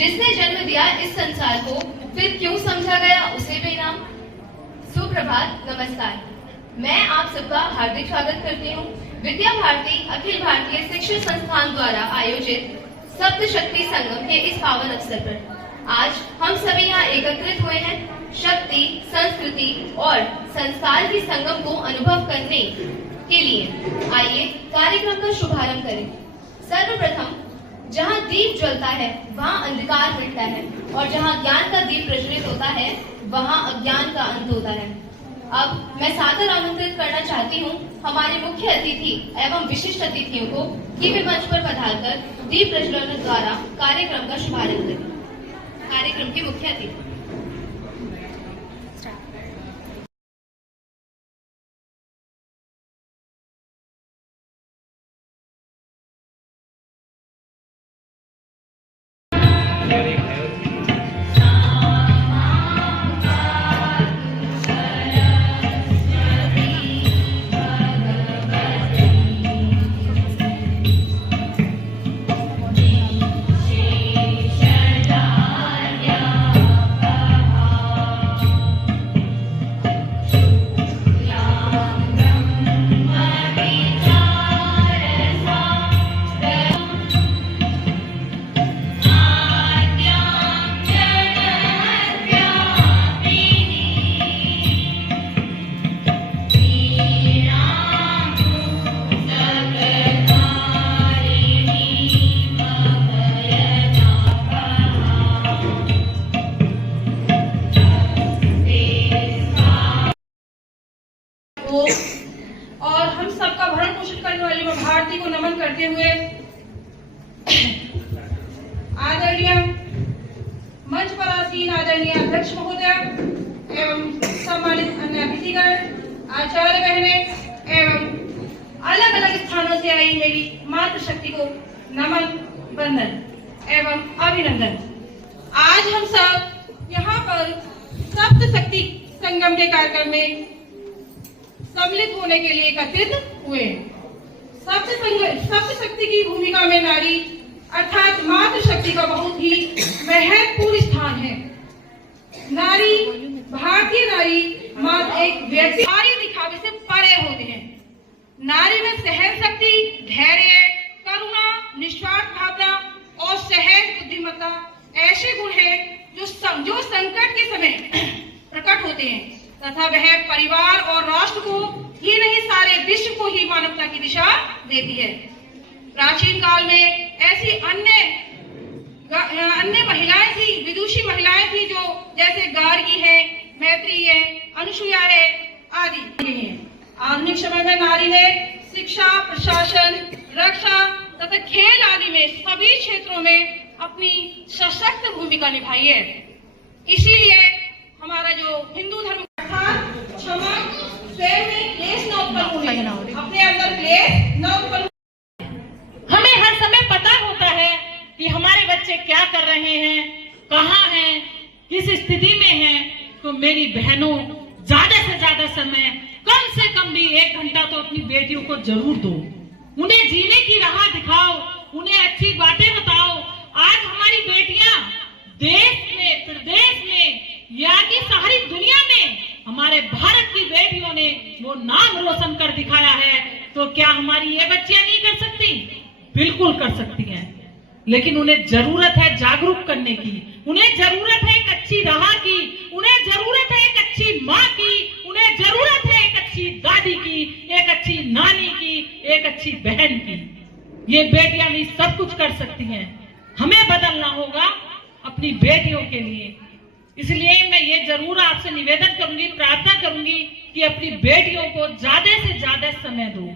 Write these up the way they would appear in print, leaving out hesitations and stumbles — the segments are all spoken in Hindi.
जिसने जन्म दिया इस संसार को, फिर क्यों समझा गया उसे बेनाम। सुप्रभात, नमस्कार। मैं आप सबका हार्दिक स्वागत करती हूँ विद्या भारती अखिल भारतीय शिक्षण संस्थान द्वारा आयोजित सप्त शक्ति संगम के इस पावन अवसर पर। आज हम सभी यहाँ एकत्रित हुए हैं शक्ति, संस्कृति और संस्कार की संगम को अनुभव करने के लिए। आइए कार्यक्रम का शुभारंभ करें। सर्वप्रथम, जहाँ दीप ज्वलता है वहाँ अंधकार मिटता है, और जहाँ ज्ञान का दीप प्रज्वलित होता है वहाँ अज्ञान का अंत होता है। अब मैं सादर आमंत्रित करना चाहती हूँ हमारे मुख्य अतिथि एवं विशिष्ट अतिथियों को कि वे मंच पर पधारकर दीप प्रज्वलन द्वारा कार्यक्रम का शुभारंभ करें। कार्यक्रम के मुख्य अतिथि और हम सबका भरण पोषण करने वाली मां भारती को नमन करते हुए आदरणीय मंच पर आसीन आदरणीय अध्यक्ष महोदय एवं सम्मानित अन्य अतिथिगण, आचार्य बहने एवं अलग अलग स्थानों से आई मेरी मातृशक्ति को नमन, वंदन एवं अभिनंदन। आज हम सब यहाँ पर सप्त शक्ति संगम के कार्यक्रम में सम्मिलित होने के लिए एकत्रित हुए। सप्त शक्ति की भूमिका में नारी अर्थात मातृशक्ति का बहुत ही महत्वपूर्ण स्थान है। नारी, भारतीय नारी मात्र एक व्यक्ति सारे दिखावे से परे होते हैं। नारी में सहन शक्ति, धैर्य, करुणा, निस्वार्थ भावना और सहज बुद्धिमत्ता ऐसे गुण हैं जो संकट के समय प्रकट होते हैं तथा वह परिवार और राष्ट्र को ही नहीं सारे विश्व को ही मानवता की दिशा देती है। प्राचीन काल में ऐसी अन्य महिलाएं थी, विदुषी महिलाएं थी जो जैसे गार्गी है, मैत्री है, अनुसुईया है आदि हैं। आधुनिक समय में नारी ने शिक्षा, प्रशासन, रक्षा तथा खेल आदि में सभी क्षेत्रों में अपनी सशक्त भूमिका निभाई है। इसीलिए हमारा जो हिंदू धर्म क्षमा, स्वयं में क्लेश न उत्पन्न होने, अपने अंदर क्लेश न उत्पन्न। हमें हर समय पता होता है कि हमारे बच्चे क्या कर रहे हैं, कहाँ हैं, किस स्थिति में हैं। तो मेरी बहनों, ज्यादा से ज्यादा समय, कम से कम भी 1 घंटा तो अपनी बेटियों को जरूर दो। उन्हें जीने की राह दिखाओ, उन्हें अच्छी बातें बताओ। आज हमारी बेटियां देश में, प्रदेश में या कि सारी दुनिया में हमारे भारत की बेटियों ने वो नाम रोशन कर दिखाया है। तो क्या हमारी ये बच्चियां नहीं कर सकती? बिल्कुल कर सकती हैं। लेकिन उन्हें जरूरत है जागरूक करने की, उन्हें जरूरत है एक अच्छी राह की, उन्हें जरूरत है एक अच्छी माँ की, उन्हें जरूरत है एक अच्छी दादी की, एक अच्छी नानी की, एक अच्छी बहन की। ये बेटियां भी सब कुछ कर सकती हैं। हमें बदलना होगा अपनी बेटियों के लिए। इसलिए मैं ये जरूर आपसे निवेदन करूंगी, प्रार्थना करूंगी कि अपनी बेटियों को ज्यादा से ज्यादा समय दो,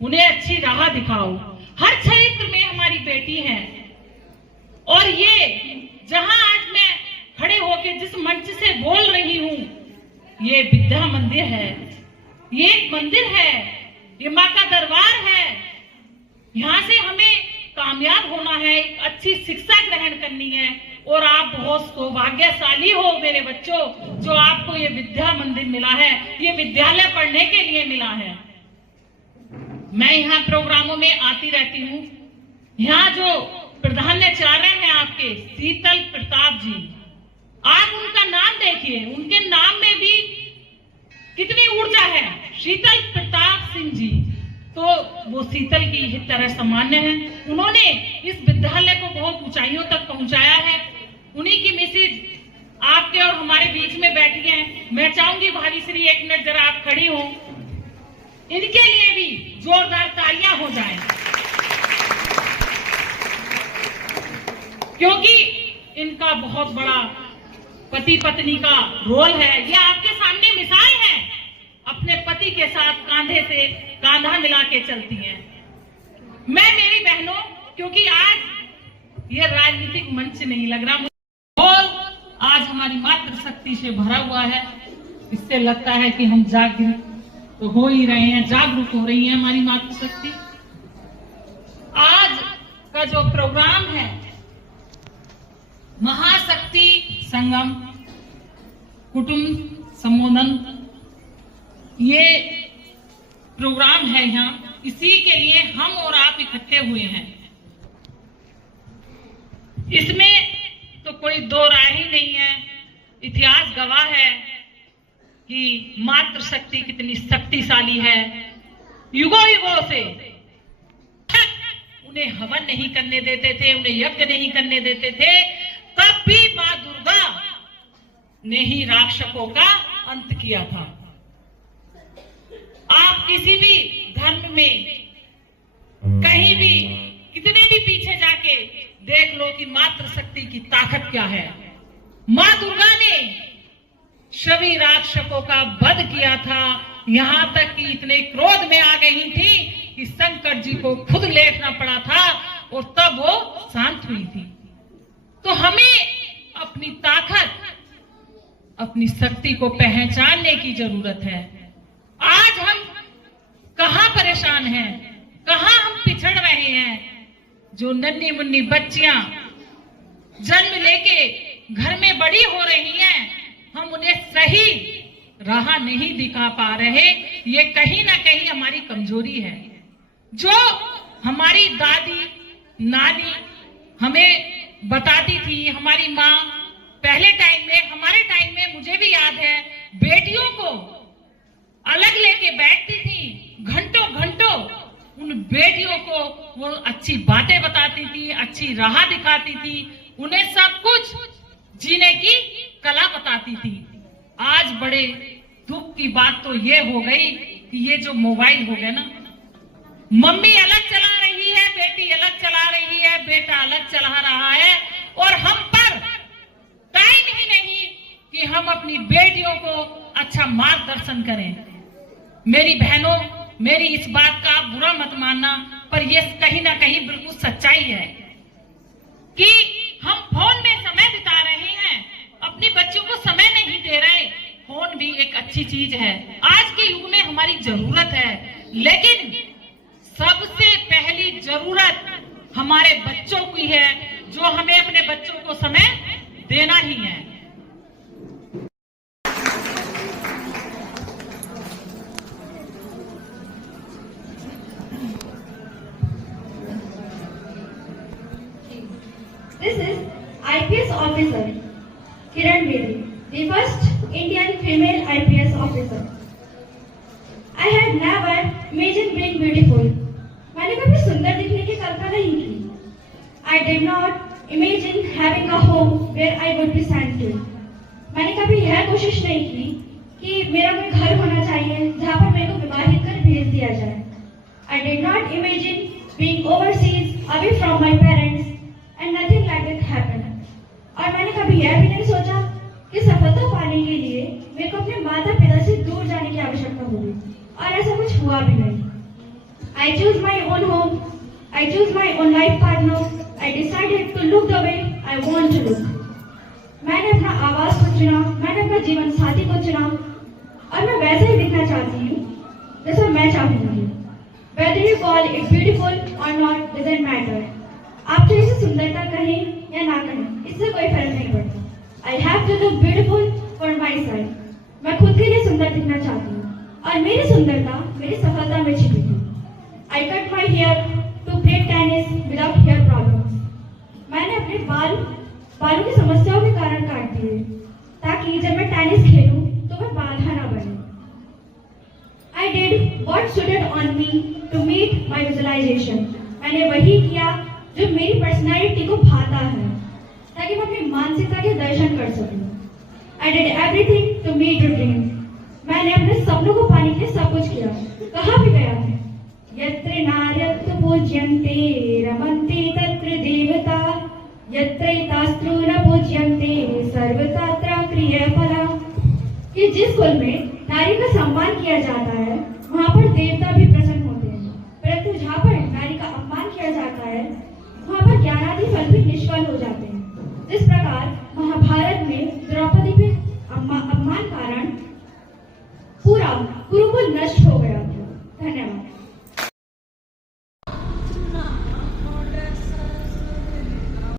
उन्हें अच्छी राह दिखाओ। हर क्षेत्र में हमारी बेटी है। और ये जहां आज मैं खड़े होकर जिस मंच से बोल रही हूँ, ये विद्या मंदिर है, ये एक मंदिर है, ये माँ का दरबार है। यहाँ से हमें कामयाब होना है, एक अच्छी शिक्षा ग्रहण करनी है। और आप बहुत सौभाग्यशाली हो मेरे बच्चों, जो आपको ये विद्या मंदिर मिला है, ये विद्यालय पढ़ने के लिए मिला है। मैं यहाँ प्रोग्रामों में आती रहती हूँ। यहाँ जो प्रधानाचार्य हैं आपके शीतल प्रताप जी। आप उनका नाम देखिए, उनके नाम में भी कितनी ऊर्जा है, शीतल प्रताप सिंह जी। तो वो शीतल की ही तरह सामान्य है। उन्होंने इस विद्यालय को बहुत ऊंचाइयों तक पहुंचाया है। उन्हीं की मिसेज आपके और हमारे बीच में बैठी हैं। मैं चाहूंगी भाभी श्री एक मिनट जरा आप खड़ी हो, इनके लिए भी जोरदार तालियां हो जाए, क्योंकि इनका बहुत बड़ा पति पत्नी का रोल है। ये आपके सामने मिसाल है, अपने पति के साथ कांधे से कांधा मिला के चलती हैं। मैं मेरी बहनों, क्योंकि आज ये राजनीतिक मंच नहीं लग रहा, माहौल आज हमारी मातृशक्ति से भरा हुआ है। इससे लगता है कि हम जागृत तो हो ही रहे हैं, जागरूक हो रही है हमारी मातृशक्ति। आज का जो प्रोग्राम है महाशक्ति संगम कुटुंब संबोधन, ये प्रोग्राम है यहाँ, इसी के लिए हम और आप इकट्ठे हुए हैं। इसमें तो कोई दो राय ही नहीं है, इतिहास गवाह है कि मातृशक्ति कितनी शक्तिशाली है। युगों युगों से उन्हें हवन नहीं करने देते थे, उन्हें यज्ञ नहीं करने देते थे, तब भी मां दुर्गा ने ही राक्षसों का अंत किया था। आप किसी भी धर्म में कहीं भी कितने भी पीछे जाके देख लो कि मातृशक्ति की ताकत क्या है। मां दुर्गा ने सभी राक्षसों का वध किया था, यहां तक कि इतने क्रोध में आ गई थी कि शंकर जी को खुद लेटना पड़ा था और तब वो शांत हुई थी। तो हमें अपनी ताकत, अपनी शक्ति को पहचानने की जरूरत है। आज हम कहां परेशान हैं, कहां हम पिछड़ रहे हैं। जो नन्ही मुन्नी बच्चियां जन्म लेके घर में बड़ी हो रही हैं, हम उन्हें सही राह नहीं दिखा पा रहे। ये कहीं ना कहीं हमारी कमजोरी है। जो हमारी दादी नानी हमें बताती थी, हमारी माँ पहले टाइम में, हमारे टाइम में मुझे भी याद है, बेटियों को अलग लेके बैठती थी, घंटों घंटों उन बेटियों को वो अच्छी बातें बताती थी, अच्छी राह दिखाती थी, उन्हें सब कुछ जीने की कला बताती थी। आज बड़े दुख की बात तो ये हो गई कि ये जो मोबाइल हो गया ना, मम्मी अलग चला रही है, बेटी अलग चला रही है, बेटा अलग चला रहा है, और हम पर टाइम ही नहीं कि हम अपनी बेटियों को अच्छा मार्गदर्शन करें। मेरी बहनों, मेरी इस बात का बुरा मत मानना, पर यह कहीं ना कहीं बिल्कुल सच्चाई है कि हम फोन में समय बिता रहे हैं, अपनी बच्चों को समय नहीं दे रहे। फोन भी एक अच्छी चीज है, आज के युग में हमारी जरूरत है, लेकिन सबसे पहली जरूरत हमारे बच्चों की है, जो हमें अपने बच्चों को समय देना ही है। This is IPS officer Kiran Bedi, the first Indian female IPS officer. I had never imagined being beautiful. मैंने कभी सुंदर दिखने की कल्पना नहीं की। I did not imagine having a home where I would be sent to. मैंने कभी यह कोशिश नहीं की कि मेरा कोई घर होना चाहिए जहाँ पर मेरे को विवाहित कर भेज दिया जाए। I did not imagine being overseas away from my parents and nothing like that happened. और मैंने कभी यह भी नहीं सोचा कि सफलता पाने के लिए मेरे को अपने माता पिता से दूर जाने की आवश्यकता होगी, और ऐसा कुछ हुआ भी नहीं। I choose my own home, I choose my own life partner, I decided to look the way I want to look. मैंने अपना आवाज को चुना, मैंने अपना जीवन साथी को चुना, और मैं वैसे ही दिखना चाहती हूँ जैसा मैं चाहूंगी। Whether you call it beautiful or not doesn't matter. आप चाहे इसे सुंदरता कहें या ना कहें, इससे कोई फर्क नहीं पड़ता। I have to look beautiful for myself. मैं खुद के लिए सुंदर दिखना चाहती हूँ, और मेरी सुंदरता मेरी सफलता में छिपी थी। I cut my hair to play tennis without hair problems. बालों की समस्याओं के कारण काटती है, ताकि जब मैं टेनिस खेलूं तो मैं बाधा ना बने। I did what suited on me to meet my visualization. मैंने वही किया जो मेरी पर्सनालिटी को भाता है, ताकि मैं अपनी मानसिकता के दर्शन कर सकूं। I did everything to meet your dreams. मैंने अपने सपनों को पाने के लिए सब कुछ किया। कहाँ भी गया है, यत्र नार्यत्र पूज्यन्ते रमन्ते तत्र देवता, यत्रैतास्त्रो न पूज्यन्ते सर्वत्र क्रियाफला। कि जिस कुल में नारी का सम्मान किया जाता है, वहाँ पर देवता भी